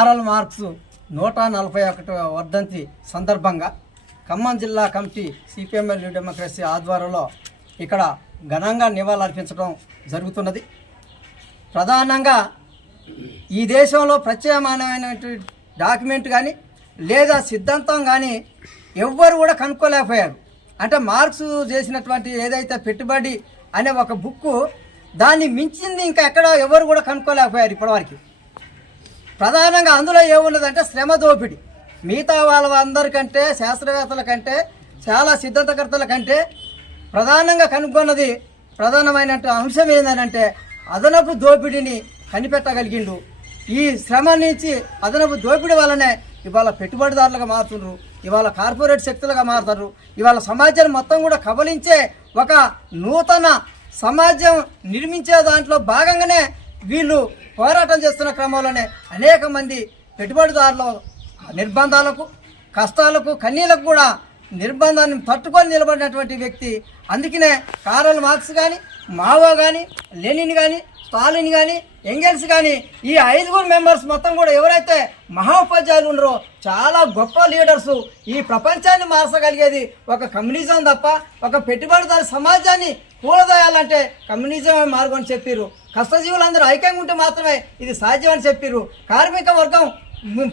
Karl marks నూట నలభై ఒకటి వర్ధంతి సందర్భంగా ఖమ్మం జిల్లా కమిటీ సిపిఎంఎల్ న్యూ డెమోక్రసీ ఆధ్వర్యంలో ఇక్కడ ఘనంగా నివాళులర్పించడం జరుగుతున్నది. ప్రధానంగా ఈ దేశంలో ప్రత్యేకమైనటువంటి డాక్యుమెంట్ కానీ లేదా సిద్ధాంతం కానీ ఎవ్వరు కూడా కనుక్కోలేకపోయారు. అంటే మార్క్స్ చేసినటువంటి ఏదైతే పెట్టుబడి అనే ఒక బుక్కు దాన్ని మించింది ఇంకా ఎక్కడ ఎవరు కూడా కనుక్కోలేకపోయారు ఇప్పటివరకు. ప్రధానంగా అందులో ఏమున్నదంటే శ్రమ దోపిడి. మిగతా వాళ్ళ అందరికంటే శాస్త్రవేత్తల కంటే చాలా సిద్ధాంతకర్తల కంటే ప్రధానంగా కనుగొన్నది ప్రధానమైన అంశం ఏంటంటే అదనపు దోపిడీని కనిపెట్టగలిగిండు. ఈ శ్రమ నుంచి అదనపు దోపిడీ వల్లనే ఇవాళ పెట్టుబడిదారులుగా మారుతున్నారు ఇవాళ కార్పొరేట్ శక్తులుగా మారుతారు ఇవాళ సమాజాన్ని మొత్తం కూడా కబలించే ఒక నూతన సమాజం నిర్మించే దాంట్లో భాగంగానే వీళ్ళు పోరాటం చేస్తున్న క్రమంలోనే అనేక మంది పెట్టుబడిదారులు నిర్బంధాలకు కష్టాలకు కన్నీలకు కూడా నిర్బంధాన్ని తట్టుకొని నిలబడినటువంటి వ్యక్తి. అందుకనే కారల్ మార్క్స్ కానీ మావో కానీ లెనిన్ కానీ స్టాలిన్ కానీ ఎంగెల్స్ కానీ ఈ ఐదుగురు మెంబర్స్ మొత్తం కూడా ఎవరైతే మహోపాధ్యాయులు ఉన్నారో చాలా గొప్ప లీడర్స్ ఈ ప్రపంచాన్ని మార్చగలిగేది ఒక కమ్యూనిజం తప్ప ఒక పెట్టుబడిదారు సమాజాన్ని కూలదోయాలంటే కమ్యూనిజమే మార్గం అని చెప్పారు కష్టజీవులందరూ ఐక్యంగా ఉంటే మాత్రమే ఇది సాధ్యం అని చెప్పారు కార్మిక వర్గం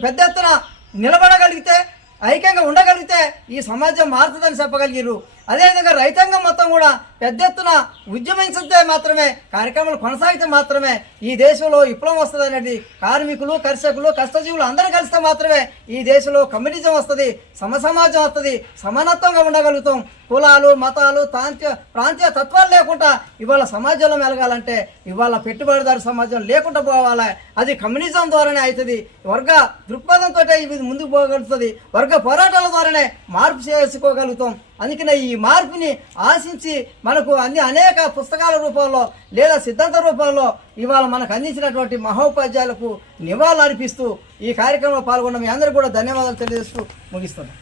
పెద్ద ఎత్తున నిలబడగలిగితే ఐక్యంగా ఉండగలిగితే ఈ సమాజం మారుతుందని చెప్పగలిగారు అదేవిధంగా రైతాంగం మొత్తం కూడా పెద్ద ఎత్తున ఉద్యమించితే మాత్రమే కార్యక్రమాలు కొనసాగితే మాత్రమే ఈ దేశంలో విప్లవం వస్తుంది అనేది కార్మికులు కర్షకులు కష్టజీవులు అందరూ కలిస్తే మాత్రమే ఈ దేశంలో కమ్యూనిజం వస్తుంది సమసమాజం వస్తుంది సమానత్వంగా ఉండగలుగుతాం. కులాలు మతాలు ప్రాంతీయ ప్రాంతీయ తత్వాలు లేకుండా ఇవాళ సమాజంలో మెలగాలంటే ఇవాళ పెట్టుబడిదారు సమాజం లేకుండా పోవాలి. అది కమ్యూనిజం ద్వారానే అవుతుంది. వర్గ దృక్పథంతో ఇది ముందుకు పోగలుగుతుంది. వర్గ పోరాటాల ద్వారానే మార్పు చేసుకోగలుగుతాం. అందుకనే ఈ మార్పుని ఆశించి మనకు అన్ని అనేక పుస్తకాల రూపంలో లేదా సిద్ధాంత రూపంలో ఇవాళ మనకు అందించినటువంటి మహోపాధ్యాయులకు నివాళులు అర్పిస్తూ ఈ కార్యక్రమంలో పాల్గొన్న మీ అందరూ కూడా ధన్యవాదాలు తెలియజేస్తూ ముగిస్తున్నాను.